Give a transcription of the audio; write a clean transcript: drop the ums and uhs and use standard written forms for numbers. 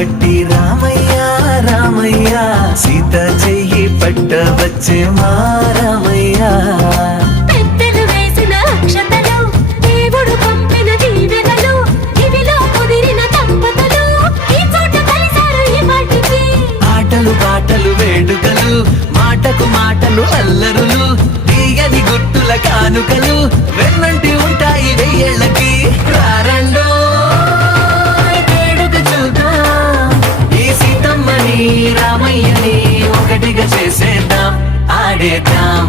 పట్టి రామయ్య రామయ్య సీత చెయ్యి పట్ట వచ్చే మా రామయ్య పెద్దలు వేసిన అక్షతలు దేవుడు పంపిన దీవెనలు ఇవిలో కుదిరిన దంపతులు ఈ చోట కలిసారు ఈ పాటికి ఆటలు పాటలు వేడుకలు మాటకు మాటలు అల్లరులు తీయని గుర్తుల కానుకలు వెన్నంటి ఉంటాయి వెయ్యేళ్ళకి రారండో వేడుక చూద్దాం ఈ సీతమ్మని రామయ్యని ఒకటిగా చేసేద్దాం ఆడేద్దాం